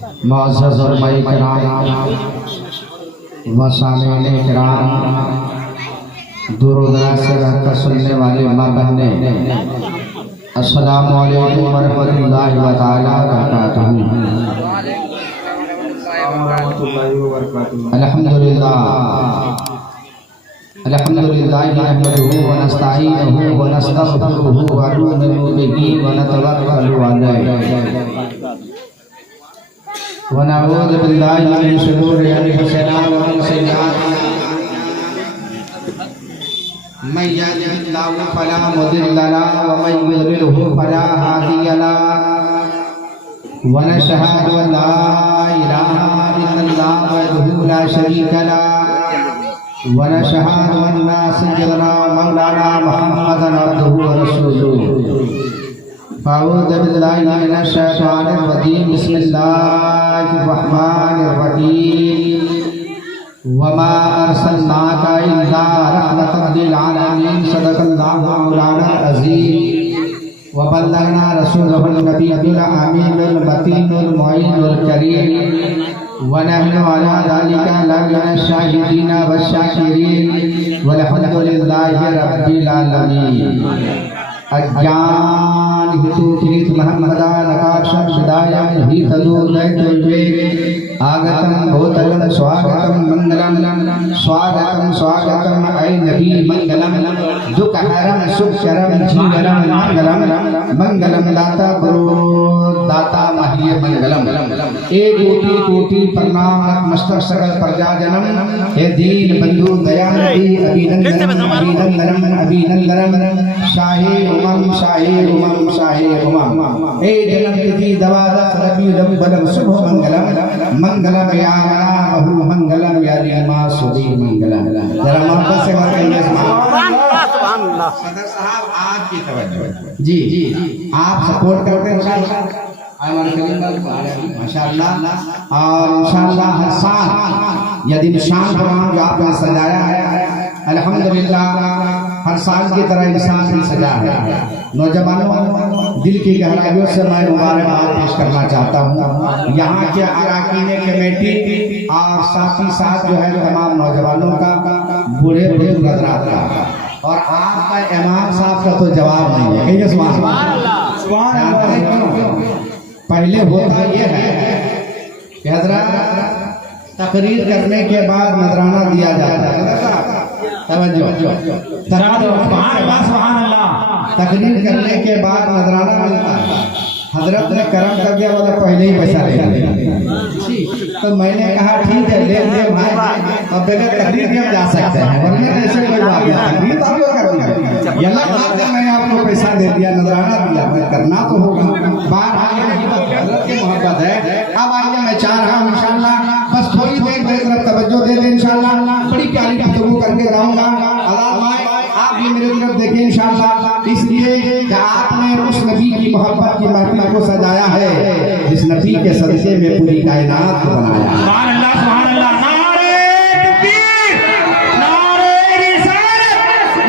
मुअज़्ज़ज़ उलमाए किराम व सामीईन किराम, दूर व दराज से रहकर सुनने वाले माँ बहनें, अस्सलामु अलैकुम व रहमतुल्लाहि व तआला बरकातहू। अल्हम्दुलिल्लाह अल्हम्दुलिल्लाह नहमदुहु व नस्तईनुहु व नस्तगफिरुहु व नु'मिनु बिही व नतवक्कलु अलैहि व नऊज़ु बिल्लाहि मिन शुरूरि अंफुसिना व मिन सय्यिआति मन यहदिहिल्लाहु फला मुदिल्ल लहु व मन युद्लिलहु फला हादिय लहु व नशहदु अन ला इलाहा इल्लल्लाह वहदहु ला शरीका लहु व नशहदु अन्न सय्यदना मौलाना मुहम्मदन अब्दुहु व रसूलुहु। अऊज़ु बिल्लाहि मिनश शैतानिर रजीम, बिस्मिल्लाहिर रहमानिर रहीम। वमा अरसलनाका इल्ला रहमतन लिल आलमीन, सदक़ल्लाहु मौलाना अज़ीम व बल्लगना रसूलहुल नबियुल अमीनुल मतीनुल मुईनुल करीम व नहनु अला ज़ालिका लमिनश शाहिदीन व शाकिरीन वल्हम्दुलिल्लाहि रब्बिल आलमीन। अज्ञान हेतु कृत महमदा नकाशम सदायम ही तदुदय आगतम भूतलम स्वागतम मंगलम स्वागतम स्वागतम ऐ नबी मंगलम दुखहरम सुखचरम जीवनम मंगलम मंगलम दाता गुरु दाता मह्य मंगलम। एक कोटि कोटि प्रणाम मस्तक सकल प्रजाजनम, हे दीन बंधु दयानिधि अभिनंदनम अभिनंदनम अभिनंदनम। शाही उमम शाही उमम शाही उमम, हे जन्म तिथि दवादश रबीउल अव्वल शुभ मंगलम मंगलम या बहु मंगलम या रीमा सुधी मंगलम। जरा मोहब्बत से कहेंगे सुभान अल्लाह। सदर साहब आपकी तवज्जो जी, आप सपोर्ट करते हैं इंशाअल्लाह माशाअल्लाह। और इंशाअल्लाह हर साल यदि निशान प्रोग्राम जो आपने सजाया है अल्हम्दुलिल्लाह, हर साल की तरह इंसान भी सजा है। नौजवानों, दिल की गहराइयों से मैं मुबारकबाद पेश करना चाहता हूँ यहाँ के अरकान कमेटी और साथ ही साथ जो है तमाम नौजवानों का, बूढ़े बुजुर्ग हज़रात का, और आपका इमाम साहब का तो जवाब नहीं है। कहिए सुभान अल्लाह। पहले होता यह है कि हज़रात तकरीर करने के बाद नजराना दिया जाता है। तकरीर करने के बाद नजराना मिलता है। हजरत ने करम कर दिया, बोले पहले ही पैसा ले लिया। तो मैंने कहा ठीक है ले ले भाई, अब बगैर तकरीर के हम जा सकते हैं, वरना ऐसे कोई बात नहीं। तकरीर तो आप लोग कर दिया, यल्ला बात है मैंने आपको पैसा दे दिया, नजराना दिया, मैं करना तो होगा। बात हजरत की मोहब्बत है। अब आइए मैं चाह रहा हूँ इंशाअल्लाह बस थोड़ी देर मेरी तरफ तवज्जो दे दें इंशाअल्लाह, बड़ी प्यारी गुफ्तगू करके रहूँगा। आप भी मेरी तरफ देखें इंशाअल्लाह, इसलिए कि आपने उस नबी की मोहब्बत की महफिल को सजाया है जिस नबी के सदक़े में पूरी कायनात को बनाया है। सुभान अल्लाह सुभान अल्लाह। नारे तकबीर, नारे रिसालत,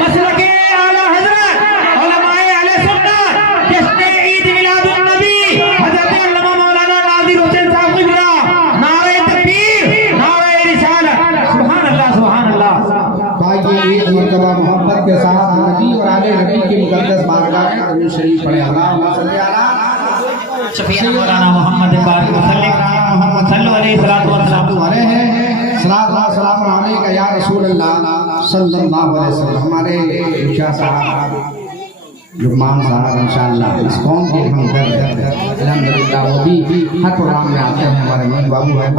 मसलके आला हज़रत उलमाए अहले सुन्नत, जश्न ईद मिलादुन नबी हज़रत अल्लामा मौलाना नाज़िर हुसैन साहब क़िबला। नारे तकबीर, नारे रिसालत, सुभान अल्लाह सुभान अल्लाह। आइए एक मरतबा मोहब्बत के साथ नबी और आले नबी की मुक़द्दस बारगाह में दुरूद शरीफ पढ़े। अल्लाहुम्मा सल्ली अला सय्यिदना मौलाना मोहम्मद बारिक मोहम्मद सल्लल्लाहु अलैहि वसल्लम अलैहि सलाम अलैका या रसूल अल्लाह सल्लल्लाहु अलैहि वसल्लम। हमारे मुखिया साहब लुकमान साहब इंशाअल्लाह इस कौम के हम दर्द अल्हम्दुलिल्लाह वो भी हर प्रोग्राम में आते हैं। हमारे मोहन बाबू है,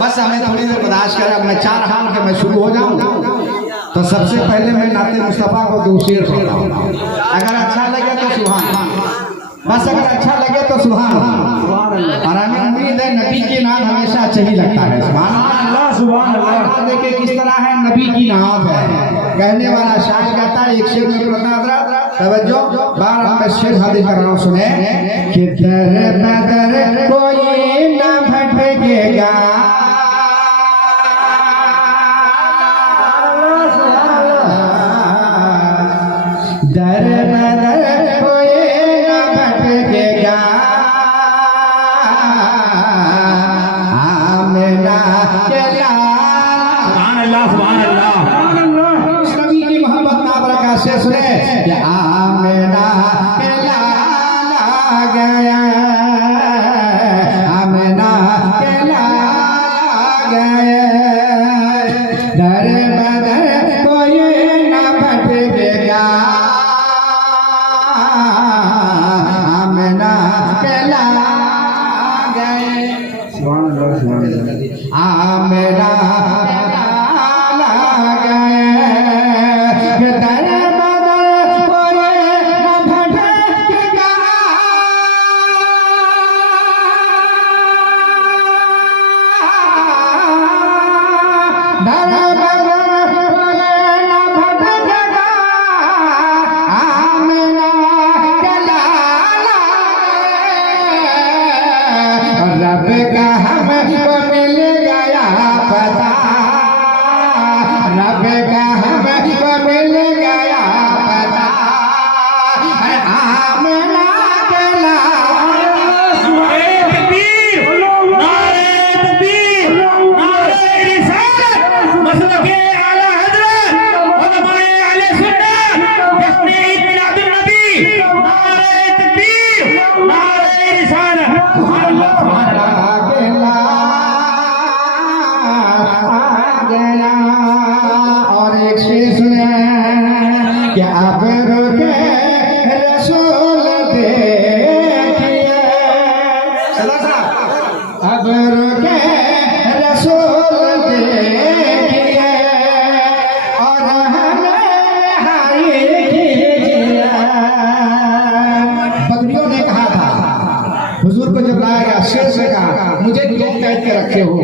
बस हमें थोड़ी देर बर्दाश्त करें। अब मैं चाह रहा हूँ कि मैं शुरू हो जाऊँ, तो सबसे पहले मैं नाते मुस्तफ़ा को दो शेर पढ़ाऊँ। अगर अच्छा लगे तो सुभान, बस अगर अच्छा लगे तो सुभान। और हमें उम्मीद है नबी के नाम हमेशा अच्छा ही लगता है। सुभान अल्लाह सुभान अल्लाह। देखिए किस तरह है, नबी की नाम है। कहने वाला शायर कहता है, एक शेर में पढ़ता हज़रात तवज्जो, बार मैं शेर हाजिर कर रहा हूँ, सुने। कि दर बदर कोई न भटकेगा, दर बदर कोई न भटकेगा, मेरा रब का हमको मिल गया पता, रब का हमको मिल गया पता, आमना गला अब रुके रसूल देखिए, अब रुके रसूल देखिए और हमें हाय कीजिए। बकरियों ने कहा था हुजूर को जब लाया गया, शेर से कहा मुझे क्यों कैद के रखे हो,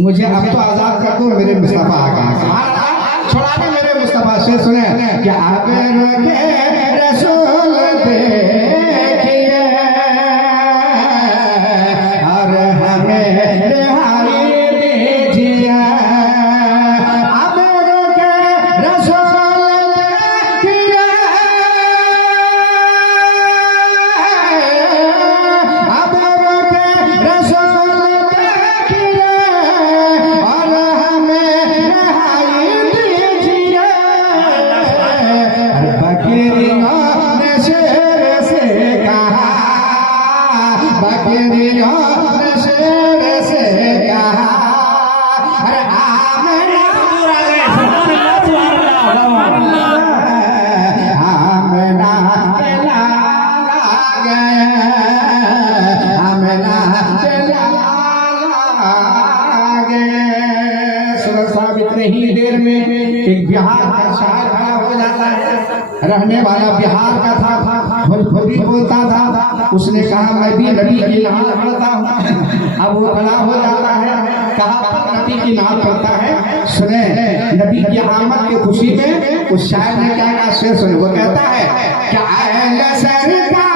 मुझे अब तो आजाद कर दो, मेरे मुस्तफा आ गए, छोड़ा दे मेरे मुस्तफा। से सुने क्या आप रुके रसूल देखिए और हमें रिहाई दीजिए, आप रुके रसूल देखिए, आप रुके रसूल देखिए और हमें रिहाई दीजिए। बकरियों ने शेर से कहा, बकरियों ने शेर से कहा, अरे आमना आमना चला गए, आमना चला गए। सूरज साहब इतने ही देर में एक बिहार का शायर खड़ा हो जाता है, रहने वाला बिहार का था, भोजपुरी बोलता था। उसने कहा मैं भी नबी की नाम पढ़ता हूँ। अब वो खड़ा हो जाता है, कहा नबी की नाम पढ़ता है। सुने नबी की आमद की खुशी में उस शायर ने क्या कहा, शेर सुने। वो कहता है क्या सरकार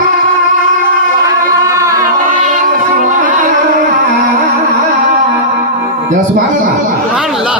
जरा सुभान अल्लाह,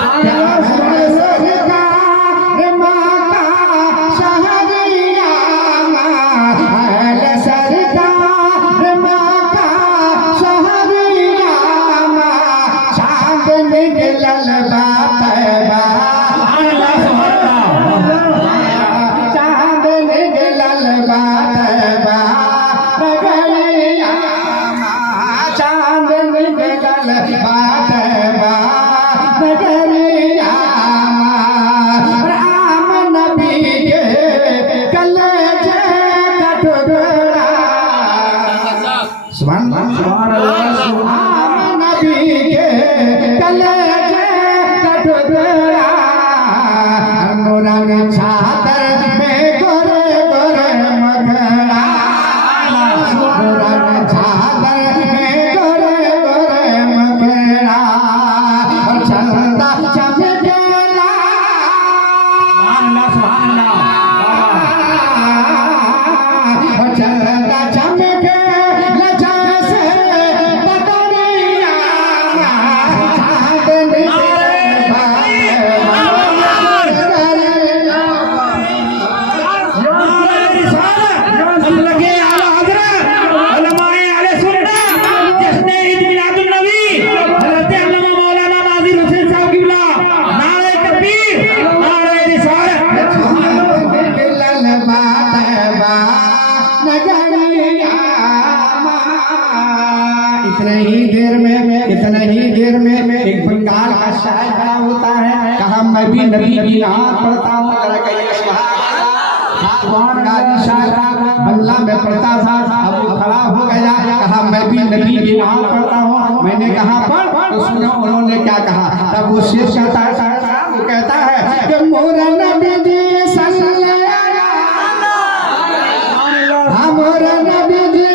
इतना ही देर में एक बंगाल का शायर खड़ा होता है, कहा मैं भी नबी की नाम पढ़ता हूँ। गाजी शाह बंगला में पढ़ता था। अब वो खड़ा हो गया, कहा मैं भी नबी की नमाज पढ़ता हूँ। मैंने कहा पढ़, तो सुनो उन्होंने क्या कहा। तब वो शेर कहता है, वो कहता है कि मोरा नबी जी मोरा नबी जी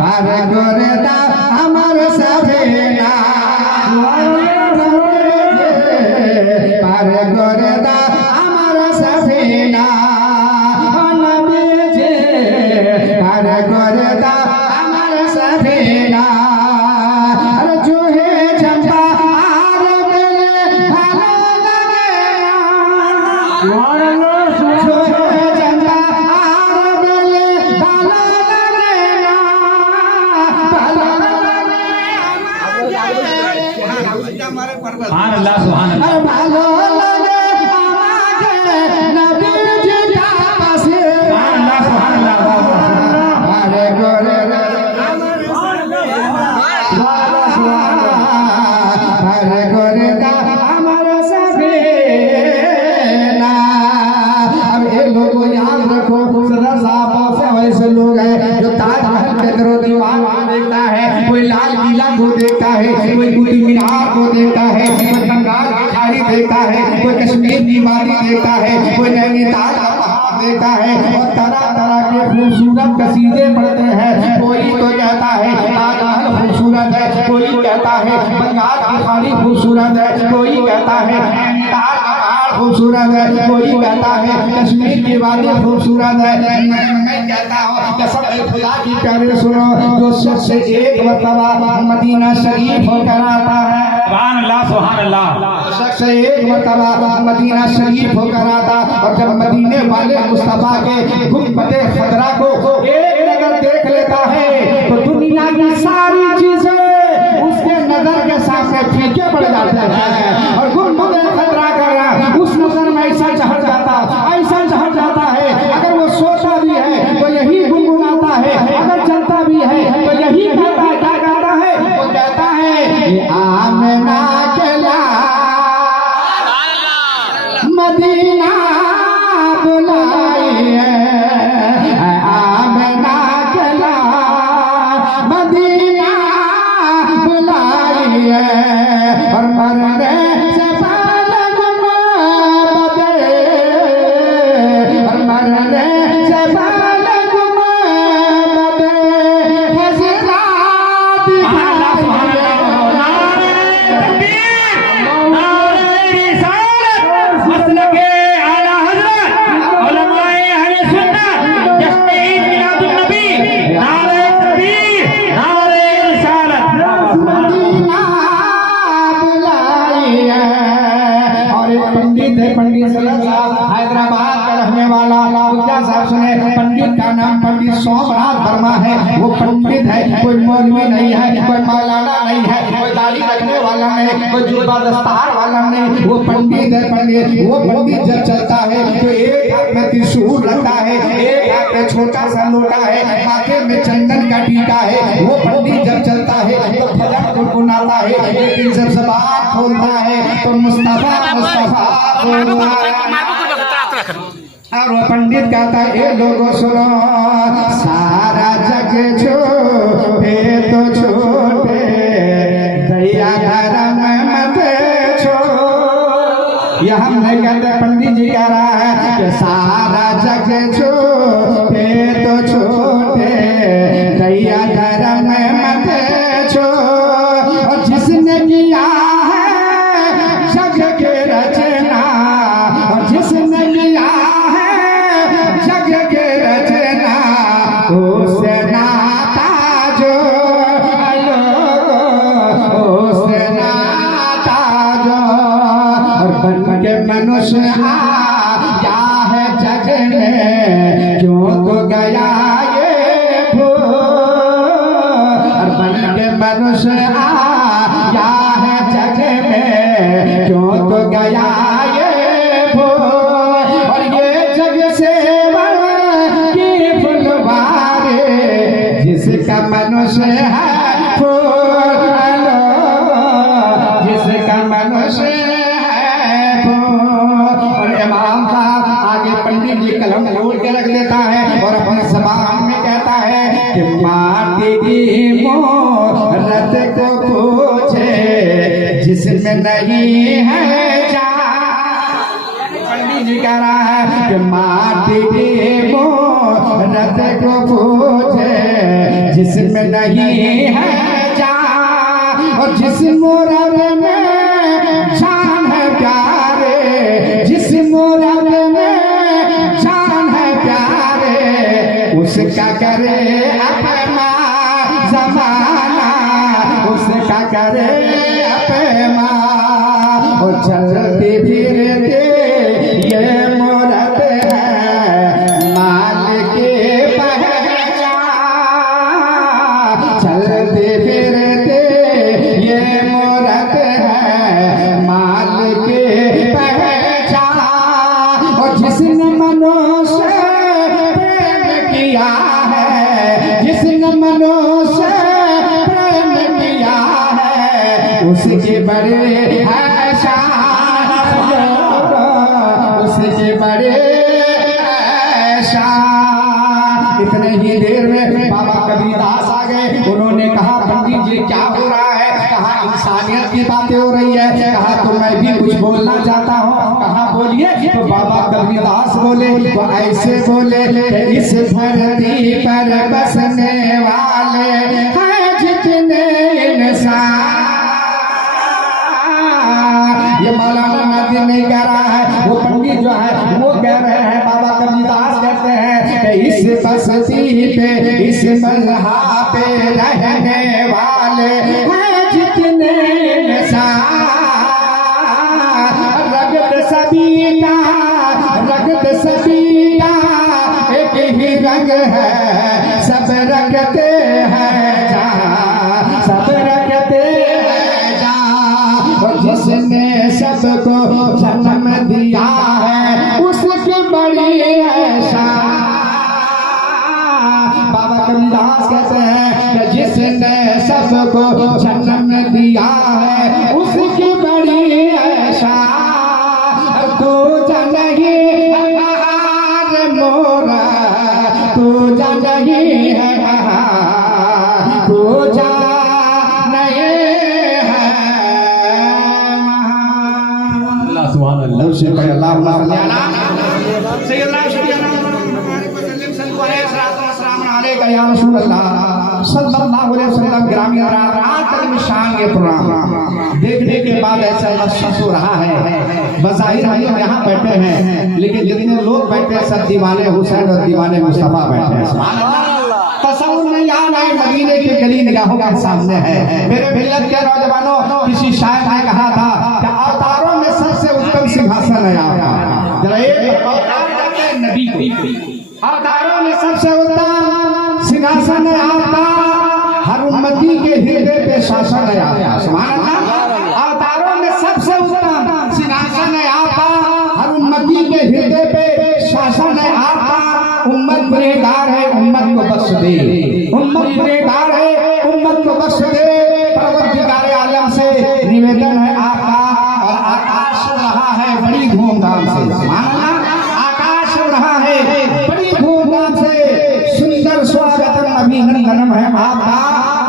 पार गोरेदा हमर सफेना, पार गोरेदा हमर सफेना, नबी जी पार गोरेदा हमर सफेना। अरे जो है झंडा आर मेरे भालो लगे, जो है झंडा आर मेरे भालो लगे, भालो लगे। सुभान अल्लाह, सुभान अल्लाह। भालो लगे आवाज़े नबी जी का पासे, सुभान अल्लाह, सुभान अल्लाह। अरे गोरे अरे गोरे दा हमारा सफेना। अब ये लोग याद रखो, सदर साहब से वैसे लोग हैं जो ताजमहल के करो दीवार देखता है, कोई लाल किला को देखता है, कोई कुतुब मीनार को देखता है, कोई बंगाल की खाड़ी देखता है, कोई कश्मीर की वादी देखता है, कोई नैनीताल का पहाड़ देखता है और तरह तरह के खूबसूरत कसीदे पढ़ते हैं। कोई तो कहता है ताजमहल खूबसूरत है, कोई कहता है बंगाल की खाड़ी खूबसूरत है, कोई कहता है नैनीताल का पहाड़ खूबसूरत है, कोई कहता है कश्मीर की वादी खूबसूरत है। मैं कहता हूँ कसम खुदा की प्यारे सुनो, जो सबसे एक मर्तबा मदीना शरीफ होकर आता है, सुभान अल्लाह, सुभान अल्लाह। शख्स एक मर्तबा मदीना शरीफ होकर आता, और जब मदीने वाले मुस्तफा के गुंबदे खजरा को एक नजर देख लेता है तो दुनिया की सारी चीजें उसके नजर के सामने फीके पड़ जाते हैं, और गुंबदे खजरा का उस नजर में ऐसा चढ़ जाता, ऐसा चढ़ जाता है। अगर वो सोता भी है तो यही गुनगुनाता है, अगर चलता भी है तो यही कहता है। क्या कहता है? वो कहता है आमना के लाल मदीना बुलाए, आमना के लाल मदीना बुलाए, और मरने से पहले गुनबदे, और मरने से पहले गुनबदे फजरा पंडित साहब हैदराबाद का रहने वाला, क्या साहब सुने, पंडित का नाम पंडित सोमनाथ वर्मा है। वो पंडित है, कोई मौलवी नहीं है, कोई मौलाना नहीं है, कोई दाढ़ी रखने वाला नहीं, कोई जुब्बा दस्तार वाला नहीं, वो पंडित है। पंडित वो पंडित जब चलता है तो एक हाथ में त्रिशूल रखता है, एक हाथ में छोटा सा लोटा है, माथे में चंदन का टीका है। वो पंडित जब चलता है तो भजन गुनगुनाता है, लेकिन जब ज़बान खोलता है तो मुस्तफा मुस्तफा बोलता है। और वो पंडित कहता है ए लोगों सुनो, सारा जग छोटे तो छोटे, दया धर्म मत छोड़ो। यह हम नहीं कहते, पंडित जी कह रहा है कि सारा जग छोटे तो छोटे, दया धर्म मत छोड़ो। और जिसने किया है जग के रचना, और जिसने किया जग के रचना, उसे नाता जो उसे नाता जो, और बन के मनुष्य आया है जग में, क्यों तो गया ये भूल, और बन के मनुष्य आया है जग में, क्यों तो गया ये भूल। और ये जग से जिसका मनुष्य है फूल, खोल के रख देता है और अपने जबान में कहता है कि माटी की मूरत को पूछे जिसमें नहीं है जान। पंडित जी कह रहा है कि माटी की मूरत को पूछे जिसमें नहीं है जान, और जिस मूरत में जान है प्यारे, जिस मूरत में जान है प्यारे, उसका करे अपना जमाना, उसका करे अपना। वो चलते फिरते ये मूरत है माल के पहचान, चलते फिरते ये मूरत है माल के पहचान। और जिसने मनुष्य प्रेम किया है, जिसने मनुष्य प्रेम किया है, उसके बड़े है शान, उसके बड़े है शान। इतने ही देर में बाबा कबीरदास आ गए। उन्होंने कहा पंडित जी क्या हो रहा है? कहा इंसानियत की बातें हो रही है। कहा तो मैं भी कुछ बोलना चाहता हूँ। कहा बोलिए। तो बाबा कबीरदास बोले, वो ऐसे बोले कि इस धरती पर बसने वाले हैं जितने इंसान, ये मौलाना नदी नहीं कह रहा है, वो पंडित जो है वो कह रहे हैं। बाबा कबीरदास कहते हैं कि इस बस्ती पे, इस मल्हा पे रहने वाले हैं जितने इंसान, रगत सभी का, रगत सभी का एक ही रंग है, सब रगते हैं जहाँ, सब रगते हैं जहाँ। और जिसने सबको जन्म दिया है उसकी बड़ी है शान। बाबा कबीरदास कहते हैं कि जिसने सबको जन्म दिया है उसकी बड़ी है शान। तू जनही हार मोरा, तू जनही है, तू जा नहीं है। अल्लाह सुभान अल्लाह। उससे पहले अल्लाह ग्रामीण शान के प्रोग्राम देखने के बाद ऐसा महसूस हो रहा है। बज़ाहिर हम यहाँ बैठे हैं, लेकिन जितने लोग बैठे हैं सब दीवाने हुसैन और दीवाने मुस्तफा बैठे हैं। तसव्वुर नहीं आ रहा है, मदीने की गली निगाहों के सामने है। मेरे मिल्लत के नौजवानों, किसी शायर ने कहा था कि अवतारों में सबसे उत्तम सिंहासन है आपका। जरा एक अवतार कहते हैं नबी को, अवतारों में सबसे उत्तम सिंहासन है आपका, हर उम्मती के हृदय पे शासन है आपका। सुभान अल्लाह। अवतारों में सबसे उत्तम सिंहासन है आपका, हर उम्मती के हृदय पे शासन है आपका। उम्मत गुनहगार है, उम्मत को बख्श दे, उम्मत गुनहगार है, उम्मत को बख्श दे। परवरदिगार आलम से निवेदन है आपका। और आकाश रहा है बड़ी धूमधाम से, आकाश रहा है बड़ी धूमधाम से, सुंदर स्वागतम अभिनंदनम है आपका।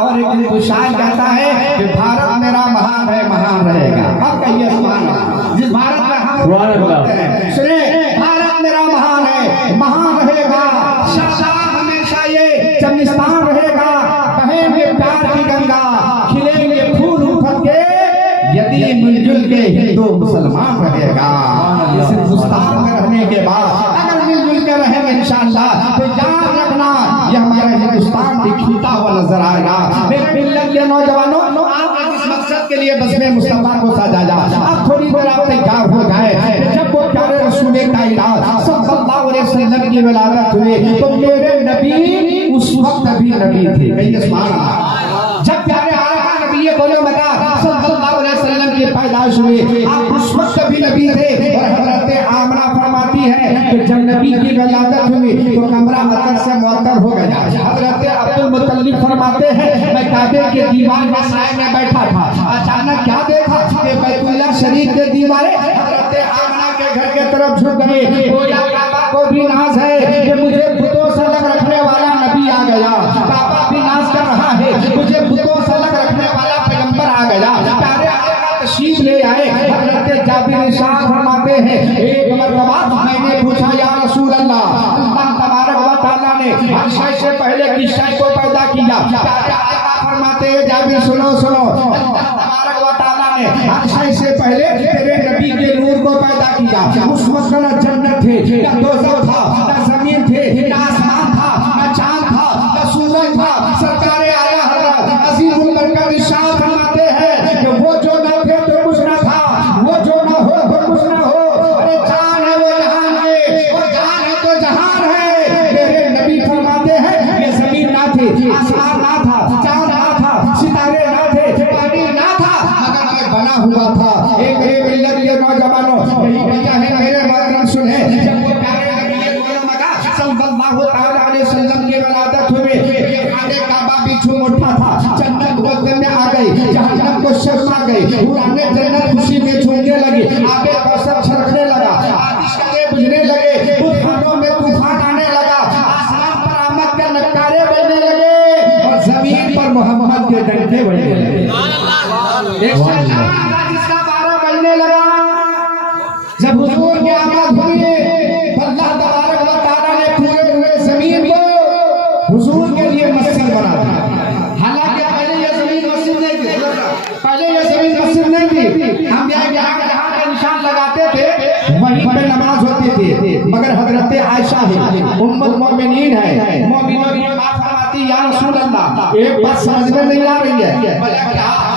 और एक दिन शायर कहता है कि भारत मेरा महान है, महान रहेगा। अब कहिए सुभान, जिस भारत में हम बोलते हैं, सुने, भारत मेरा महान है, महान रहेगा, शादाब हमेशा ये चमनिस्तान रहेगा, बहेंगे प्यार की गंगा, खिलेंगे फूल उठल के, यदि मिलजुल के हिंदू मुसलमान रहेगा। इस हिंदुस्तान में रहने के बाद अगर मिलजुल के रहेंगे इंशाअल्लाह, तो याद रखना ये हमारा हिंदुस्तान दिखता हुआ नजर आएगा। मेरे मिल्लत के नौजवानों, आप इस मकसद के लिए बस्मे मुस्तफा को सजाया। अब थोड़ी देर आप तैयार हो जाए। जब वो प्यारे रसूल कायनात सल्लल्लाहु अलैहि वसल्लम की विलादत हुई, तो मेरे नबी उस वक्त भी नबी थे। कहिए सुभान अल्लाह। जब प्यारे आका नबी बोले मका सल्लल्लाहु अलैहि वसल्लम की पैदाइश हुई, आप उस वक्त भी नबी थे। और हज़रत आमना फरमाती है कि जब नबी की विलादत हुई तो कमरा अतर से मुअत्तर हो गया। हज़रत अब्दुल मुत्तलिब फरमाते हैं, मैं काबे के दीवार में साए में बैठा था, अचानक क्या देखा कि बैतुल्लाह शरीफ के दीवारें हज़रत आमना के घर के तरफ झुक गई। को भी नाज है कि मुझे बुतों से अलग रखने वाला नबी आ गया। पापा भी नाज कर रहा है, मुझे बुतों से अलग रखने वाला पैगंबर आ गया। प्यारे आका तशरीफ ले आए। हज़रत जाबिर इरशाद फरमाते हैं, एक मरतबा मैंने पूछा, या रसूल अल्लाह, अल्लाह तबारक व तआला ने हर शय से पहले किस शय को पैदा किया? प्यारे आका फरमाते हैं, जाबिर सुनो सुनो, अल्लाह तबारक व तआला ने हर शय से पहले तेरे नबी के नूर को पैदा किया। उस वक्त न जन्नत थे, न दोज़ख था, न ज़मीन थे, न आसमान था, न चांद था, न सूरज था। सरकार आला हज़रत अज़ीज़ुल बरकत इरशाद फरमाते हैं कि वो जो न थे तो कुछ न था, वो जो न हो तो कुछ न हो। अरे जान है वो जहान है, वो जान है तो जहान है। मेरे नबी फरमाते हैं, ये ज़मीन ना थी, आसमान ना था, चांद ना था, सितारे ना थे, पानी ना था, मगर मैं बना हुआ था। एक मेरे मिल्लत के नौजवानों, यही वजह है मेरे मोहतरम सुने, जब वो प्यारे नबी मुहम्मद सल्लल्लाहु अलैहि वसल्लम की विलादत हुई, ये खाने काबा भी झूम उठा था। जन्नत गोद में आ गई, जहन्नम को शर्मा गई, पुराने जन्नत खुशी में झूमने लगी, आगे कौसर छलकने लगा, आतिशे बुझने लगे, तूफानों में तूफान आने लगा, आसमान पर आमद के नक्कारे बजने लगे और जमीन पर मोहम्मद के डंडे बजने लगे। जिसका 12 बजने लगा, जब हुजूर की आमद हुई, अल्लाह तबारक व तआला ने पूरे हुए जमीन को हुजूर के लिए मस्जिद बना दिया। हालांकि पहले ये जमीन मस्जिद नहीं थी, पहले ये जमीन मस्जिद नहीं थी। हम यहाँ का निशान लगाते थे, वहीं पे नमाज होती थी। मगर हजरत आयशा है, उम्मुल मोमिनीन है, मोमिनों की बात फरमाती, या रसूल अल्लाह, एक बात समझ में नहीं आ रही है,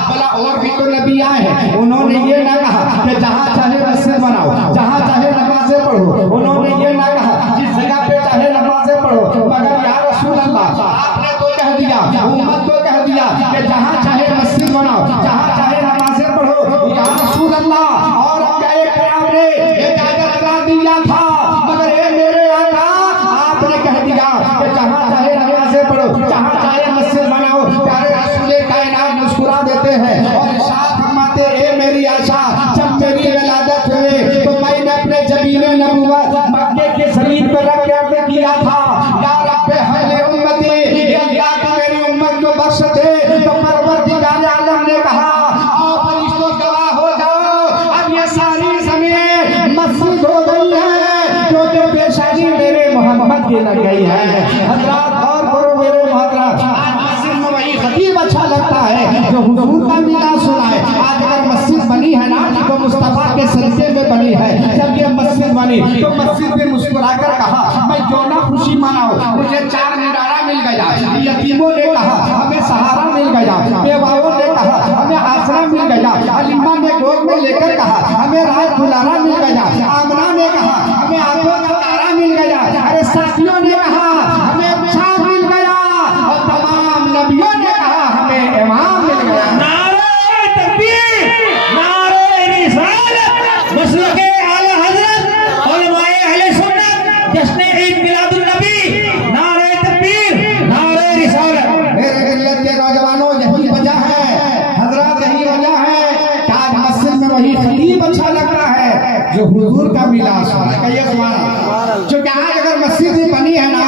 भला और भी तो नबी आए हैं, उन्होंने ये ना कहा कि जहाँ चाहे मस्जिद बनाओ, जहाँ चाहे नमाजें पढ़ो। उन्होंने ये ना कहा जिस जगह पे चाहे नमाजें पढ़ो। मगर या रसूल अल्लाह, आपने तो कह दिया, उम्मत को कह दिया कि जहाँ चाहे मस्जिद बनाओ, जहाँ चाहे नमाजें पढ़ो। या रसूल अल्लाह, और अंबियाए किराम ने इजाजत करा दिया था, मगर ये मेरे आका आपने कह दिया कि जहाँ चाहे नमाजें पढ़ो, जहाँ चाहे मस्जिद बनाओ। प्यारे रसूल कायनात मुस्कुरा देते हैं और इरशाद फरमाते, ए मेरी आशा, जब मेरी विलादत हुई तो मैंने अपने जबीने नबुवत मक्के के ज़मीन पर रख के अर्ज़ किया था, या रब्बे हले उम्मती, या मेरी उम्मत को बख्श दे। तो परवरदिगार आलम ने कहा, आओ फरिश्तों गवाह हो जाओ, अब ये सारी ज़मीन मस्जिद हो गई है, क्योंकि पेशानी मेरे मोहम्मद की लग गई है। हज़रात और करो मेरे मोहतरम, मस्जिद में वही खतीब अच्छा लगता है जो हुजूर का मिलाद सुनाए। आज अगर मस्जिद बनी है ना, तो मुस्तफा के सदक़े में बनी है। जब ये मस्जिद बनी तो मस्जिद में मुस्कुराकर कहा, मैं क्यों ना खुशी मनाऊं, मुझे 4 मीनारा मिल गया। यतीमों ने कहा, हमें सहारा मिल गया। बेवाओं ने कहा, हमें आसरा मिल गया। हलीमा ने गोद में लेकर कहा, हमें रात दुलारा मिल गया। आमना ने कहा, हमें आंखों का तारा मिल गया। अरे साथियों ने कहा, हमें छाप मिल गया। और तमाम नबियों ने कहा, हमें इमाम मिल गया। नारे तकबीर, नारे रिसालत, मसलके आला हज़रत, उलमाए अहले सुन्नत, जश्न ईद मिलादुन नबी, नारे तकबीर, नारे रिसालत। मेरे मिल्लत के नौजवानों, यही वजह है हजरत, यही वजह है कि आज मस्जिद में वही खतीब अच्छा लगता है जो हुजूर का मिलाद सुनाए। कहिए सुभान अल्लाह। क्योंकि आज अगर मस्जिद भी बनी है ना,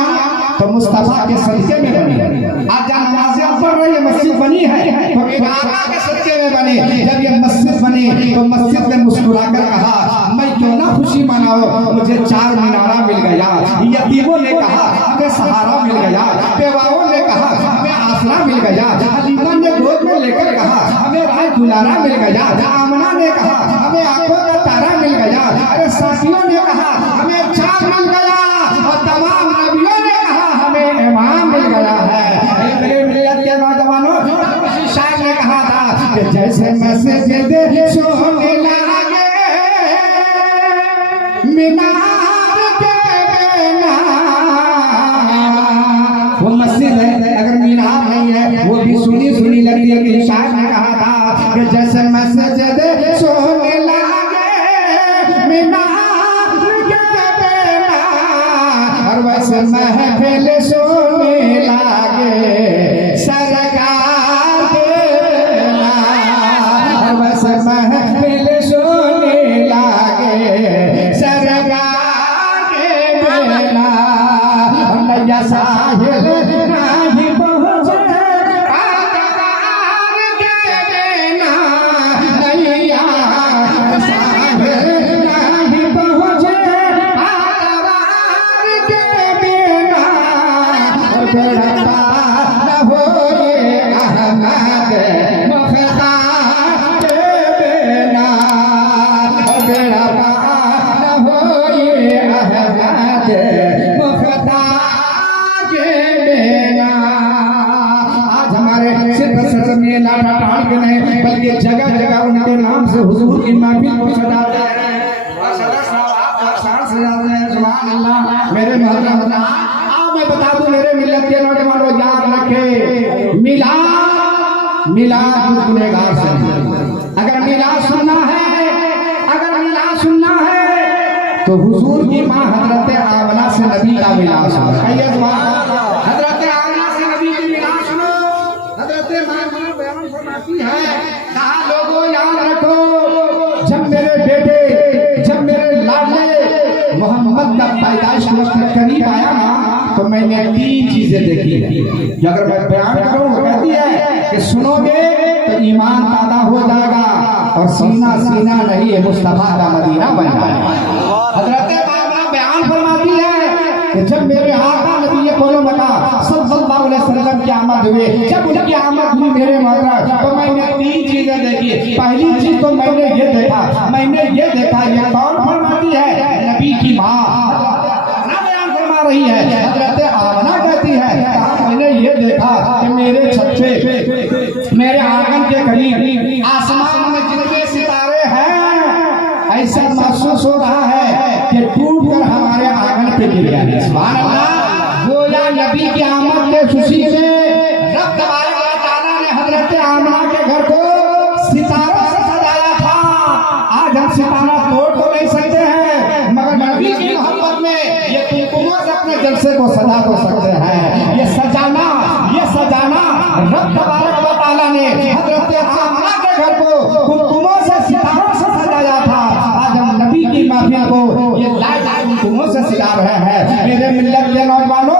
तो मुस्तफा के सदक़े में बनी है। आज जहाँ नमाज़ें पढ़ रही है, मस्जिद बनी है तो एक आका के सदक़े में बनी। जब ये मस्जिद बनी तो मस्जिद में मुस्कुराकर कहा, मैं क्यों ना खुशी मनाऊं, मुझे 4 मीनारा मिल गया। यतीमों ने कहा, हमें सहारा मिल गया। बेवाओं ने कहा, हमें आसरा मिल गया। हलीमा ने गोद में लेकर कहा, हमें रात दुलारा मिल गया। आमना ने कहा, हमें आंखों का तारा मिल गया। अरे साथियों ने कहा, हमें चाँद मिल गया। और तमाम नबियों ने कहा, हमें इमाम मिल गया है। मेरे मिल्लत के नौजवानों, किसी शायर ने कहा था कि जैसे मस्जिद सोने लगे मीनार के बिना, वो मस्जिद है, अगर मीनार नहीं है वो भी सुनी सुनी लगती है। कि शायर ने कहा था कि जैसे मस्जिद सोने लगे मीनार के बिना, और वैसे महफिल सोने लागे सरकार के बिना, और वैसे महफिल सोने लागे सरकार के बिना। जगह जगह उनके नाम से हुजूर की महफिल को सजाते हैं और सदा सलावत और शान सजाते हैं। सुभान अल्लाह। मेरे मोहतरम मैं बता दूं मेरे मिल्लत के नौजवानों याद रखे मिलाद गुनहगार से। अगर मिलाद सुनना है तो हुजूर की माँ हजरत आमना से नबी का मिलाद सुनो। हजरत आमना से नबी की मिलाद सुनो। हजरत आमना बयान फरमाती है, कहा लोगों याद रखो, जब मेरे लाडले मोहम्मद का पैदाइश वक्त करीब आया ना तो मैंने 3 चीजें देखी है। अगर मैं बयान करूं वो कहती है कि सुनोगे तो ईमान पैदा हो जाएगा और सीना नहीं है मुस्तफा का मदीना बन जाएगा। हजरत आमना बयान फरमाती है कि जब मेरे आका नबी सल्लल्लाहु अलैहि वसल्लम की आमद हुई, जब उनकी आमद हुई मेरे मोहतरम, तो मैंने 3 चीजें देखी। पहली चीज तो मैंने ये देखा ये कौन फरमाती है? नबी की माँ बयान फरमा रही है। हजरत आमना कहती है मैंने ये देखा कि मेरे छत पे मेरे आंगन के करीब आसमान में जितने सितारे हैं ऐसा महसूस हो रहा है कि टूट कर हमारे आंगन पे गिर गए। सुभान अल्लाह। गोया नबी की आमद के खुशी में रब तआला ने हजरत आमना के घर को सितारों से सजाया था। आज हम सितारा तोड़ तो नहीं सकते हैं, मगर नबी की मोहब्बत में ये कुमकुम से अपने जलसे को सजा तो सकते हैं। ये सजाना रब तआला ने हजरत आमना के घर को कुमकुमों से सितारों से सजाया था। आज हम नबी की महफिल को ये लाइट कुमकुमों से सजा रहे हैं। मेरे मिल्लत के नौजवानों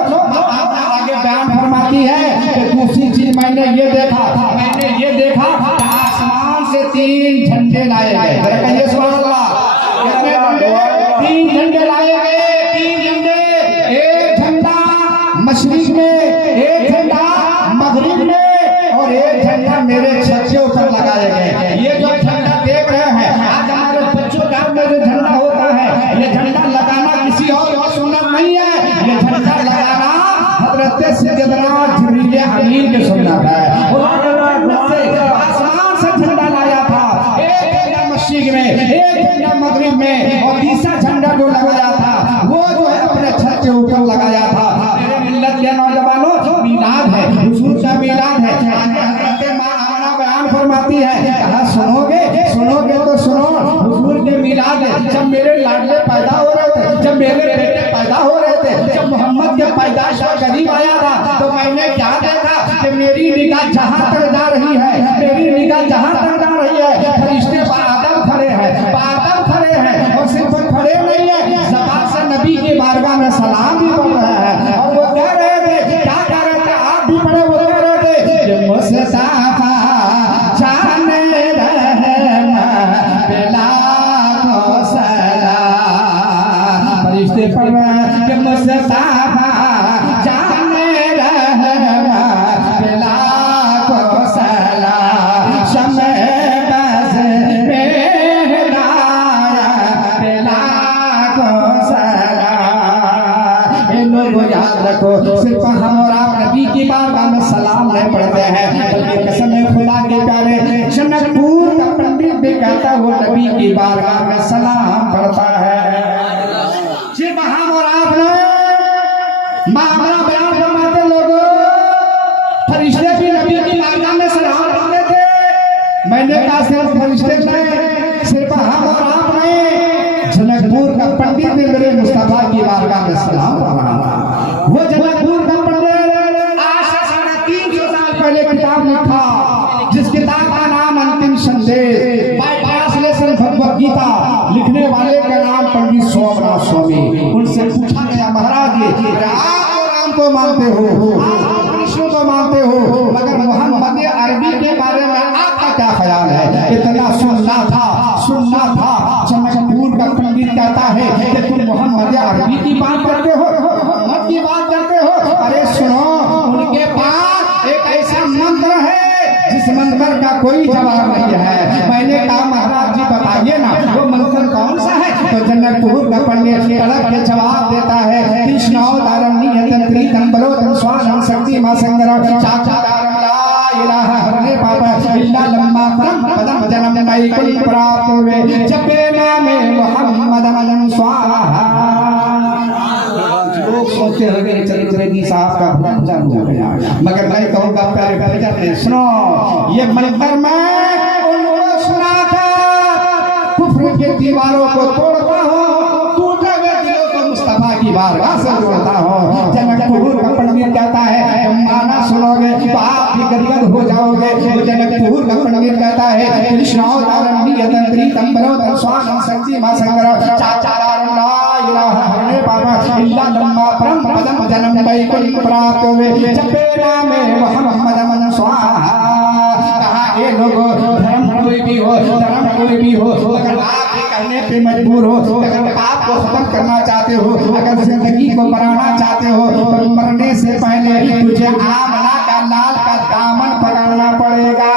आगे बयान फरमाती है कि दूसरी चीज मैंने ये देखा आसमान से 3 झंडे लाए गए। कहिए सुभान अल्लाह। कितने झंडे? 3 झंडे लाए गए। 3 झंडे, एक झंडा मशरिक में, एक झंडा मगरिब में और एक झंडा मेरे छत के ऊपर लगाए गए। ये जो झंडा देख रहे हैं आज हमारे बच्चों का में जो झंडा होता है, ये झंडा लगाना किसी और सुन्नत नहीं है। ये झंडा लगाना हजरत सैयदना जिब्रील अमीन के सुन्नत है। आसमान से झंडा लाया था, एक झंडा मशरिक में, एक झंडा मगरिब में और तीसरा झंडा जो लगाया था वो जो है अपने छत के ऊपर लगाया था। मेरे मिल्लत के नौजवानों मिलाद है, हुजूर का मिलाद है। हजरत माँ आमना बयान फरमाती है, कहा सुनोगे तो सुनो, हुजूर के मिलाद है। जब मेरे लाडले पैदा हो रहे थे, जब मेरे बेटे पैदा हो रहे थे, जब मोहम्मद के पैदाइश का करीब आया था तो मैंने क्या देखा कि मेरी निगाह जहां तक जा रही है फरिश्ते बादम खड़े हैं और सिर्फ खड़े नहीं है, ज़बान से नबी की बारगाह में सलाम भी पढ़ रहे हैं। और वो कह रहे थे, क्या कह रहे थे? आप भी पढ़े। वो कह रहे थे मुस्तफा जाने रहना बिला को सलाम। फरिश्ते पढ़ रहे हैं कि मुस्तफा जाने रहना बिला को सलाम। शमे बस मेरा बिला को सलाम। इन लोगों याद रखो, सिर्फ हम और आप नबी की बारगाह में सलाम नहीं पढ़ते हैं, बल्कि कसम खुदा के प्यारे जनकपुर का पंडित भी कहता है वो नबी की बारगाह में सलाम पढ़ता है। सिर्फ हम और आप नहीं, मामला बयान फरमाते लोगों, फरिश्ते भी नबी की बारगाह में सलाम पढ़ते थे। मैंने कहा सिर्फ फरिश्ते नहीं, सिर्फ हम और आप नहीं, जनकपुर का पंडित भी मेरे मुस्तफा की बारगाह में सलाम पढ़ा। वो जनकपुर का पंडित आज से 350 साल पहले किताब लिखा, जिस किताब का नाम अंतिम संदेश बाय ट्रांसलेशन भगवद गीता, लिखने वाले का नाम पंडित सोमनाथ स्वामी। उनसे पूछा गया, महाराज जी आप राम को मानते हो, आप कृष्ण को मानते हो, मगर मोहम्मद अरबी के बारे में आपका क्या ख्याल है? इतना सुनना था। जनकपुर का पंडित कहता है कि तुम मोहम्मद अरबी की बात करते हो, मोहम्मद की बात करते हो। अरे सुनो, उनके पास एक ऐसा मंत्र है जिस मंत्र का कोई जवाब नहीं है। मैंने कहा महाराज जी बताइए ना वो मंत्र कौन सा है? तो जनकपुर का पंडित तड़प के जवाब देता है, कृष्णोदारम नियतंत्री तंबरोदम स्वानम शक्ति मां संगरम चाचादारम ला इलाहा हरने पापा इल्ला लम्मा परम पदम बैकुंठ प्राप्त हुए जपे नामे मोहम्मद मदन स्वाहा। लोग सोचते हैं कि चतुर्वेदी साहब का भजन चालू हो गया, मगर मैं कहूँगा प्यारे भजन में सुनो, ये मंत्र में उनको सुनाकर कुफ्र के दीवारों को तोड़ता हो, टूटे हुए दिलों को मुस्तफा की बारगाह से जोड़ता हो। जनकपुर का पंडित कहता है माना सुनोगे तो आप भी गदगद हो जाओगे। वो जनकपुर का पंडित कहता है कृष्णावतारम नियतंत्री तंबरोदर स्वानम शक्ति मा संग्रह चाचारारम ला इलाहा हरणे पापा इल्ला लम्मा परम पदम जन्म बैकुंठ प्राप्त हुए जपे नामे मोहम्मद मन स्वाहा। कहा ये लोगों धर्म कोई भी हो, धर्म कोई भी हो, अगर आप ये करने पे मजबूर हो, अगर पाप को खत्म करना चाहते हो, अगर जिंदगी को बनाना चाहते हो, तो मरने से पहले तुझे आमना का लाल का दामन पकड़ना पड़ेगा।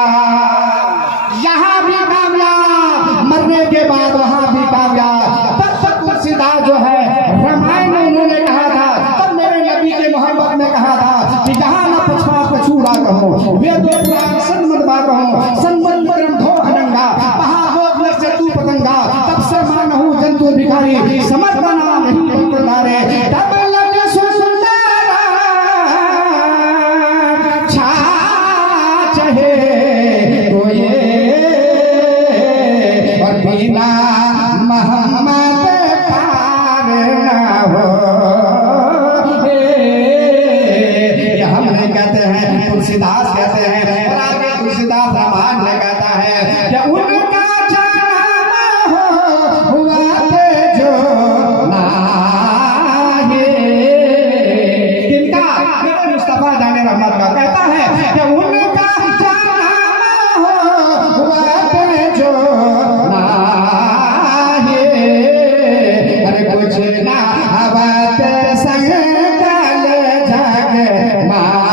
यहाँ भी कामयाब, मरने के बाद वहाँ भी कामयाब। तब तक तुलसीदास जो है रामायण में उन्होंने कहा था, तब मेरे नबी के मोहब्बत में कहा था कि जहाँ न पछवा पछूड़ा कहो, वेद पुराण सन्मत बा कहो, सन्मत क्रम धो अनंगा, वहाँ हो अपने से तू पतंगा, तब से मानहु जंतु भिखारी, समझ बना नहीं पंडारे, तब लगे सुंदर छा चहे तो ये और बिना मोहम्मद पार ना हो। ये हम नहीं कहते हैं, तुलसीदास कहते हैं, तुलसीदास रामायण में कहता है कि उनका जन्म हुआ थे जो नाये। किनका? मेरे मुस्तफा जाने रहमत का कहता है कि उनका जन्म हुआ थे जो नाये। अरे कुछ ना बात संग कल जग माये।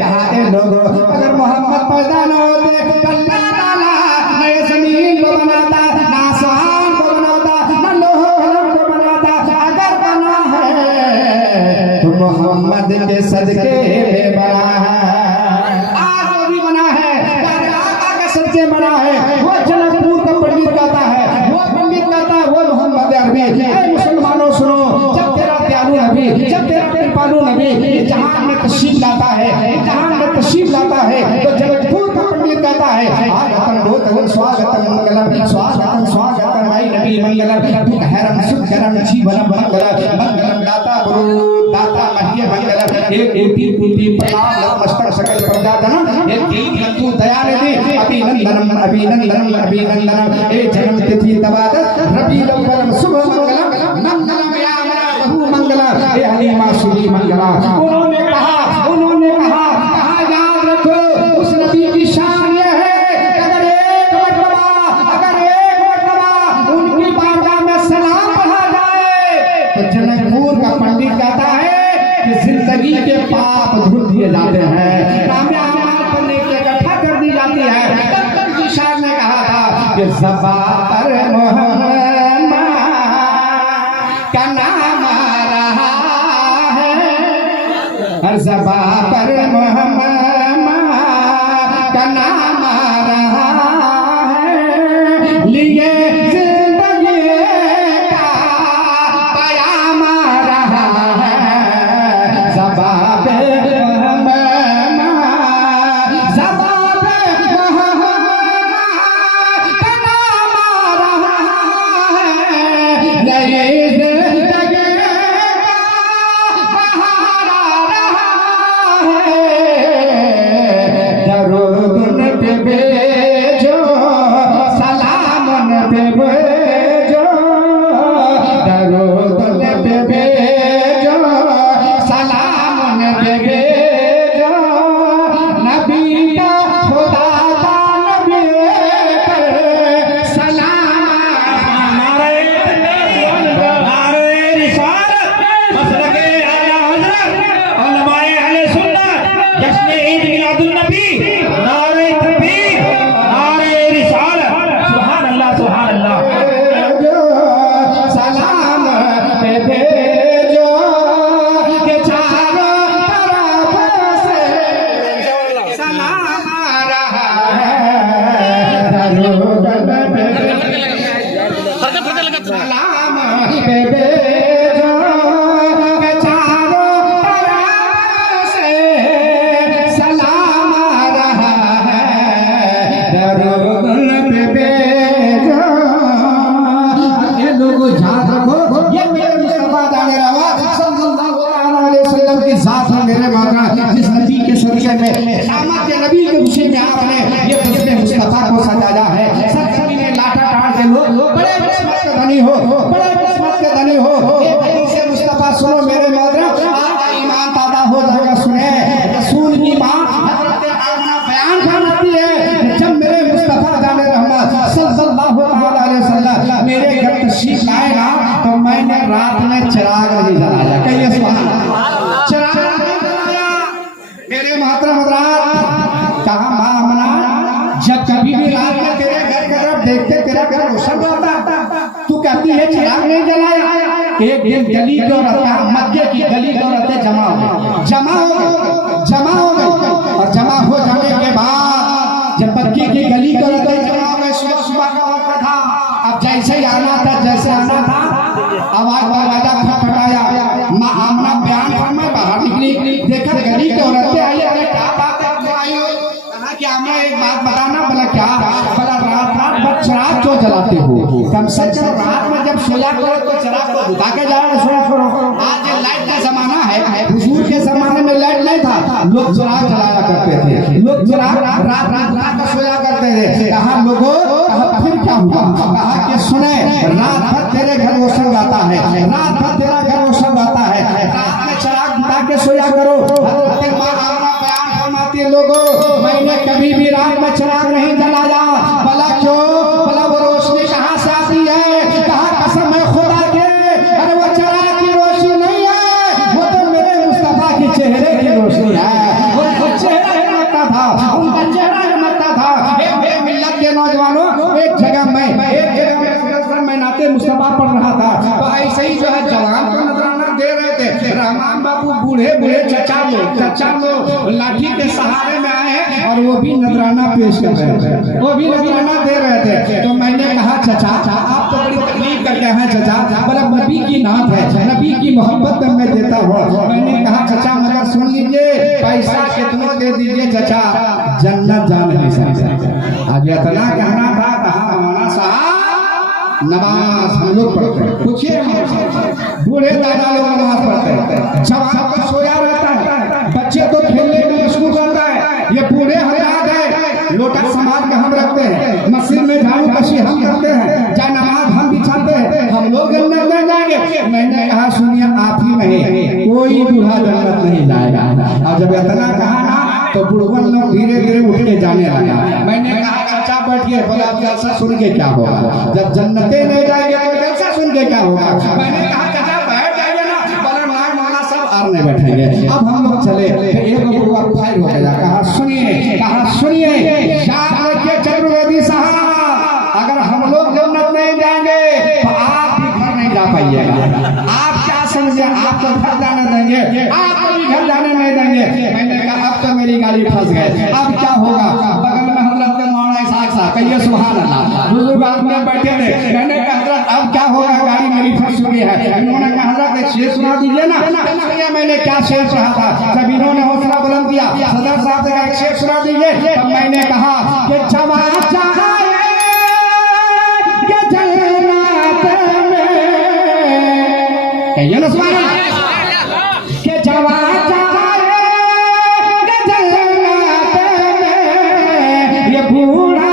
कहा लोगों अगर मोहम्मद पैदा न होते, अल्लाह ताला नए जमीन को बनाता, ना आसमान को बनाता, ना लोह कलम को बनाता। अगर बना है तो मोहम्मद के सदके बना है। आज जो भी बना है आका के सदके बना है। वो जनकपुर का पंडित कहता है, वो पंडित कहता है वो मोहम्मद अरबी। ऐ मुसलमानों सुनो, जब तेरा प्यारू नबी, जब तेरा कृपालु नबी जहान में तशरीफ लाता है, जहान में तशरीफ लाता है, तो जनकपुर का पंडित कहता है आगतम भूतम स्वागतम मंगलम स्वागतम स्वागतम आई नबी मंगलम हरम सुखरम जीवनम मंगलम मंगलम दाता गुरु दाता मह्य मंगलम एक कोटि कोटि प्रणाम नमस्कार सकल प्रजाजनम एक दीन तू दया निधि अभिनंदनम अभिनंदनम अभिनंदनम ए जन्म तिथि तबाद रबी अव्वल शुभ मंगलम मंगलम या बहु मंगलम ए हलीमा सुली मंगलम। उन्होंने कहा याद रखो उस नबी की शान ये है, अगर एक मरतबा उनकी बारगाह में सलाम पढ़ा जाए तो जनकपुर का पंडित कहता है कि जिंदगी के पाप धुल दिए जाते हैं, कामयाब पर इकट्ठा कर दी जाती है। तब तक की शान ने कहा था कि ज़बा पर मोहम्मद का नाम आ रहा है, हर ज़बा पर मोहम्मद का नाम आ रहा है, लिए जिंदगी का पयाम आ रहा है। ज़बा पे मोहम्मद, ज़बा पे मोहम्मद का नाम आ रहा है, नई जिंदगी का बहार आ रहा है। दरूद पे सलाम पे भेजो चारों तरफ से सलाम आ रहा है दरूद पे भेजो। ये लोग याद रखो ये मेरे मुस्तफा जाने रवा सल्लल्लाहु अलैहि वसल्लम की जात है मेरे मौला। जिस नबी के सदक़े में क़यामत के नबी के खुशी में आपने ये हुस्न मुस्तफा को सजाया है। सब सभी ने लाठा टाड़ के लोग बड़े किस्मत के धनी हो, बड़े किस्मत के धनी हो। ये हदीस से मुस्तफा सुनो मेरे मौला, आपका ईमान ताज़ा हो जाएगा। सुने रसूल की मां हज़रत आमना बयान फरमाती है जब मेरे मुस्तफा जाने रहमत सल्लल्लाहु अलैहि वसल्लम मेरे घर तशरीफ लाए ना तो मैंने रात में चिराग नहीं जलाया। कहिए सुभान अल्लाह। चिराग नहीं जलाया। मेरे मोहतरम हज़रात कहा मां आमना जब कभी भी रात में तेरे घर की तरफ देखते तेरा घर रोशन रहता तू कहती है चिराग नहीं जलाया। एक दिन गली की औरतें मक्के की गली की औरतें जमा हो गई और जमा हो जाने के बाद जब मक्के की गली की औरतें जमा हो गई, सुबह सुबह का वक्त था। अब जैसे ही आना था आवाज दरवाजा खटखटाया। मां आमना बयान फरमा बाहर निकली, देखा गली की औरतें आई। अरे क्या बात है, क्यों आई हो? कहा कि आमना एक बात बताना। बोला क्या? बोला रात भर चिराग क्यों जलाते हो? कम से कम रात में जब सोया करो तो चिराग को बुझा के जाओ, सोया करो। आज लाइट का जमाना है, हुजूर के जमाने में लाइट नहीं था, लोग चिराग जलाया करते थे। लोग चिराग रात को सोया करते थे। कहा लोगों, कहा फिर क्या हुआ? कहा कि सुने रात भर तेरे घर रोशन रहता है, रात भर तेरा घर रोशन रहता है, रात में चिराग बुझा के सोया करो। लोगों मैंने कभी भी रात में चिराग नहीं जलाया। भला क्यों? भला वो रोशनी कहाँ से आती है? कहा कसम है खुदा के, अरे वो चिराग की रोशनी नहीं है, वो तो मेरे मुस्तफा के चेहरे की रोशनी है। वो चेहरा हिम्मता था, उनका चेहरा हिम्मता था। मिल्लत के नौजवानों एक जगह मैं नाते मुस्तफा पढ़ रहा था तो ऐसे ही जो है जवान को नजराना दे रहे थे। रहमान बाबू बूढ़े चचा लोग लाठी के सहारे में आए हैं और वो भी नजराना पेश कर रहे थे, वो भी नजराना दे रहे थे। तो मैंने कहा चचा आप तो बड़ी तकलीफ करके हैं चचा, बड़ा नबी की नात है, नबी की मोहब्बत में मैं देता हूँ। मैंने कहा चचा मगर सुन लीजिए, पैसा कितना दे दीजिए चचा, जन्नत जा नहीं सकते। आज इतना कहना था। कहा मौलाना साहब नमाज हम लोग पढ़ते हैं, पूछिए बूढ़े दादा लोग नमाज पढ़ते हैं, जवान का सोया रहता है, बच्चे तो खेलने में मशगूल रहता है। ये बूढ़े हजरात है, लोटा समाज में हम रखते हैं, मस्जिद में झाड़ू कशी हम करते हैं, जा नमाज हम बिछाते हैं, हम लोग जन्नत में जाएंगे। मैंने कहा सुनिए आप ही नहीं, कोई बूढ़ा जन्नत नहीं जाएगा। और जब इतना कहा ना तो बुढ़वन लोग धीरे धीरे उठ के जाने लगा। मैंने कहा चाचा बैठिए। बोला अब जलसा सुन के क्या होगा? जब जन्नते नहीं जाएंगे तो जलसा सुन के क्या होगा? मैंने कहा चाचा बैठ जाइए ना। बोला मौलाना साहब और नहीं बैठेंगे। अब हम लोग चले, एक बुढ़वा फायर हो गया। कहा सुनिए याद रखिए चतुर्वेदी साहब, अगर हम लोग जन्नत नहीं जाएंगे तो आप भी घर नहीं जा पाइएगा। आप क्या समझे? आप तो घर जाने देंगे, आप कभी घर जाने नहीं देंगे। मैंने कहा अब तो मेरी गाड़ी फंस गई, अब क्या होगा? बगल में हजरत मौलाना इसाक साहब, कहिए सुभान अल्लाह, बुजुर्ग आदमी बैठे थे। मैंने कहा हजरत अब क्या होगा? गाड़ी मेरी फंस चुकी है। इन्होंने कहा हजरत एक शेर सुना दीजिए ना। मैंने क्या शेर सुना था? जब इन्होंने हौसला बुलंद किया, सदर साहब से एक शेर सुना दीजिए। तब मैंने कहा कि जवान चाहे कि जन्नत में, ये ना सुना कि जवान चाहे कि जन्नत में, ये बूढ़ा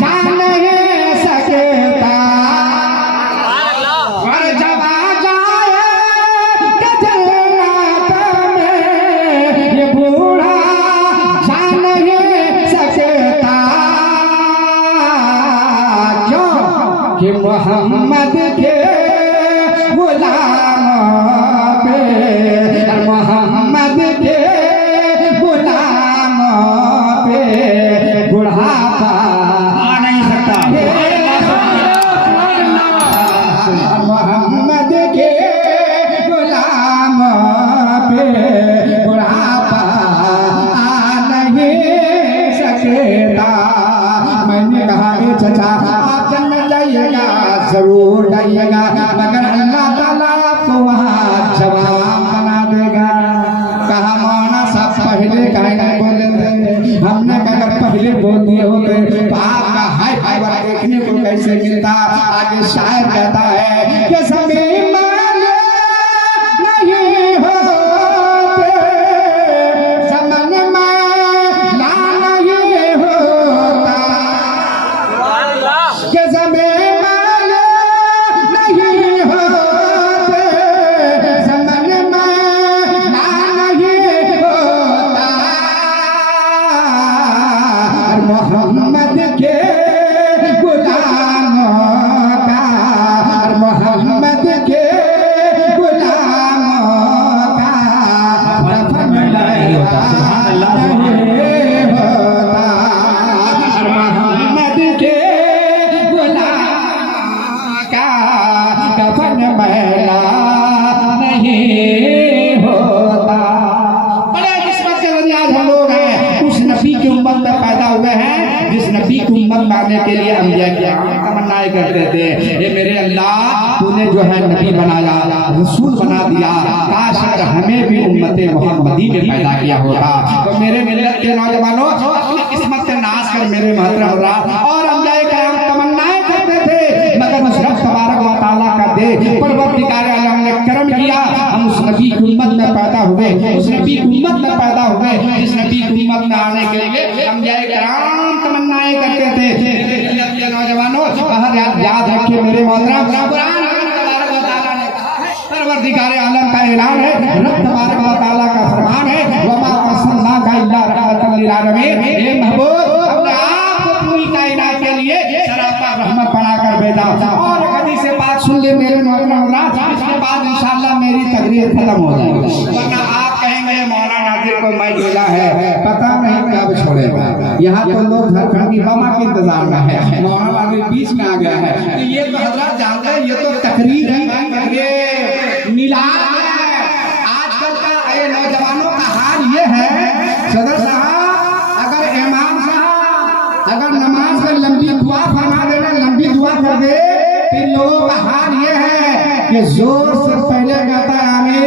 जा नहीं सकता। और जवान जाए कि जन्नत में, ये बूढ़ा जा नहीं सकता। क्यों? कि मोहम्मद के गुलाम पे, मोहम्मद के गुलाम पे बुढ़ापा आ नहीं सकता। मोहम्मद के गुलाम पे बुढ़ापा आ नहीं सकता। मैंने कहा होगा, मगर अल्लाह ताला आपको वहाँ जवान बना देगा। कहा मौलाना साहब पहले काहे नहीं बोले थे? हमने कहा पहले बोल दिए होते तो आपका हाई फाइबर देखने को कैसे मिलता। आगे शायर कहता है कि सभी माने नहीं होते, समन में ना नहीं होता, कि सभी माने नहीं होते, समन में ना नहीं होता। मोहम्मद के गुलामों का, मोहम्मद के गुलामों का दफन नहीं होता, नहीं होता। मोहम्मद के गुलामों का दफन मैला नहीं होता। बड़े किस्मत के वजह आज हम लोग हैं, उस नबी की उम्मत में पैदा हुए हैं जिस नबी की उम्मत पाने के लिए अंबिया क्या तमन्नाएं करते थे। ये मेरे अल्लाह तूने जो है नबी बनाया, रसूल बना दिया, काश अगर हमें भी उम्मते मोहम्मदी में पैदा किया होता। तो मेरे मिल्लत के नौजवानों, अपनी किस्मत से नाश कर मेरे मोहतरम और अंबिया कराम तमन्नाएं करते थे, मगर उस रब तबारक व तआला का दे परवरदिगार आलम ने करम किया, हम उस नबी की उम्मत में पैदा हुए, उस नबी की उम्मत में पैदा हुए जिस नबी की उम्मत में आने के लिए अंबिया कराम तमन्नाएं करते थे। नौजवानों याद रखिए मेरे मोहतरम, परवरदिगार आलम का ऐलान है, रब तबारक व तआला का फरमान है, वमा अर्सलनाका इल्ला रहमतल लिल आलमीन। हे महबूब, हमने आपको पूरी कायनात के लिए सरापा रहमत बनाकर भेजा। और हदीस से बात सुन ले मेरे मोहतरम, इसके बाद इंशाअल्लाह मेरी तकरीर खत्म हो जाएगी, वरना आप कहेंगे मौलाना नाज़िर को मैं मिला है, पता नहीं कब छोड़ेगा। यहाँ तो लोग झारखंड की बमा के इंतजार में है, मौलाना नाज़िर बीच में आ गया है। तो ये तो हजरत जानते हैं, ये तो तकरीर है, ये मिलाद है। आजकल का ये नौजवानों का हाल ये है, सदर साहब अगर इमाम साहब अगर नमाज में लंबी दुआ फरमा देना, लंबी दुआ कर दे, तो इन लोगों का हाल ये है कि जोर से पहले कहता है आमीन,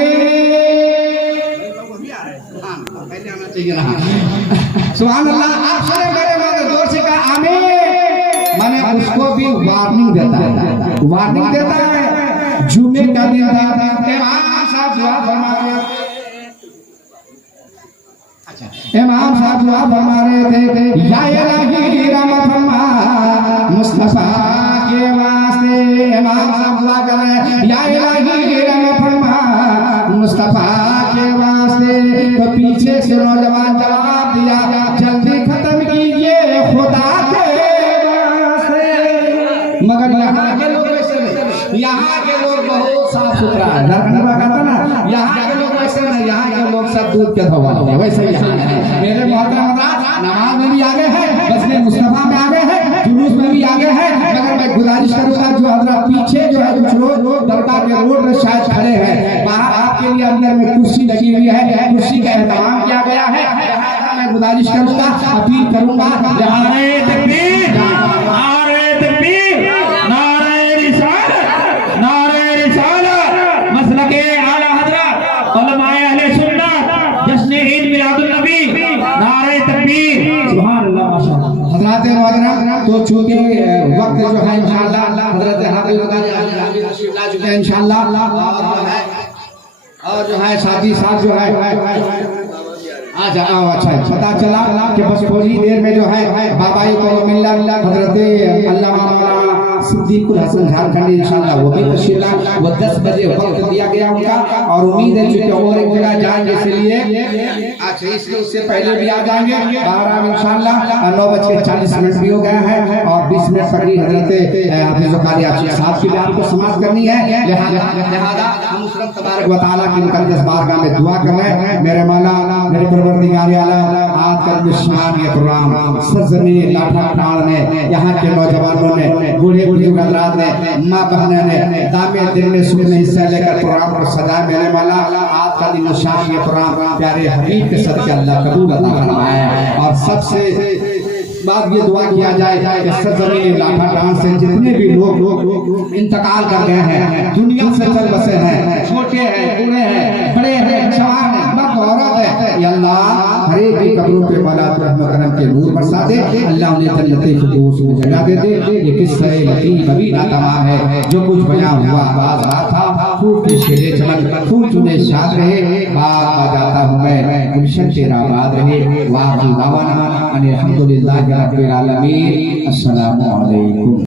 सुभान अल्लाह। आप सुने मेरे जोर से कहा आमीन, माने उसको भी वार्निंग देता है, वार्निंग देता है। जुमे का दिन था, इमाम साहब दुआ फरमा रहे थे, इमाम साहब दुआ फरमा रहे थे, या इलाही रहमत फरमा मुस्तफा के वास्ते। इमाम साहब दुआ कर रहे हैं, या इलाही रहमत फरमा मुस्तफा के वास्ते। तो पीछे से नौजवान जवाब दिया, जल्दी खत्म कीजिए खुदा के वास्ते। मगर यहाँ के लोग वैसे नहीं, यहाँ के लोग बहुत साफ सुथरा है, कहता ना, यहाँ के लोग वैसे नहीं, यहाँ के लोग सब दूध के धोवा है, वैसे ही मेरे मोहतरम नमाज में भी आगे है, बसने मुस्तफा में आगे है, जुलूस में भी आगे है। मगर मैं गुजारिश करूंगा जो हजरत पीछे जो है कुछ लोग दरगाह के रोड में शायद खड़े हैं, वहाँ आपके लिए अंदर में कुर्सी लगी हुई है, कुर्सी का एहतमाम किया गया है। मैं गुजारिश करूंगा, अपील करूंगा, नारे तकबीर, नारे तकबीर, नारे रिसालत, नारे रिसालत, मसलके आला हजरत उलमाए अहले सुन्नत, जश्न ईद मिलादुन नबी, नारे तकबीर, सुभान अल्लाह, माशाअल्लाह। हजरत मोहतरम, तो चूंकि वक्त जो है इंशाअल्लाह हजरत हाफिज इंशाअल्लाह और जो है साथी साथ जो है आज अच्छा पता चला कि बस थोड़ी देर में जो है बाबाई को मिलना हजरत अल्लामा सिद्दीकुल हसन झारखंडी इंशाअल्लाह वो भी तशरीफ ला, वो 10 बजे वक्त दिया गया उनका, और उम्मीद है कि और एक जगह जाएंगे, इसलिए अच्छा इसलिए उससे पहले भी आ जाएंगे आराम इंशाअल्लाह। 9:40 भी हो गया है और 20 मिनट पकड़ी हजरत हाफिज कारी आशिक साहब की भी आपको समाप्त करनी है। लिहाजा हम उस रब तबारक व तआला की मुकद्दस बारगाह में दुआ कर रहे हैं, मेरे मौला मेरे परवरदिगार आलम आज का जो शान ये प्रोग्राम सरजमीन लाठा टाड़ ने, यहाँ के नौजवानों ने, बूढ़े बुजुर्ग हजरात ने, माँ बहनें ने दामे दिल में सुख में हिस्सा लेकर प्रोग्राम को सजाया। मेरे मौला आज का दिन शान ये प्रोग्राम प्यारे हबीब के सदके अल्लाह कबूल अता फरमाए। और सबसे बाद ये दुआ किया जाए कि सरजमीन लाठाटान से जितने भी लोग इंतकाल कर गए हैं, दुनिया से चल बसे हैं, छोटे हैं, बूढ़े हैं, बड़े हैं, जवान हैं, मर्द औरत है, या अल्लाह हर एक की कब्रों पे मौला रहमत करम के नूर बरसा दे, अल्लाह उन्हें जन्नती फिरदौस में जगह दे दे। ये किस्सा लतीफ अभी ना तमाम है, जो कुछ बयां हुआ आवाज था, फूल के शेरे चमन, फूल चुने शाद रहे, बाग बजाता हूँ मैं, गुलशन तेरा आबाद रहे, वाह वाह वाह, अल्हम्दुलिल्लाह रब्बिल आलमीन, अस्सलामु अलैकुम।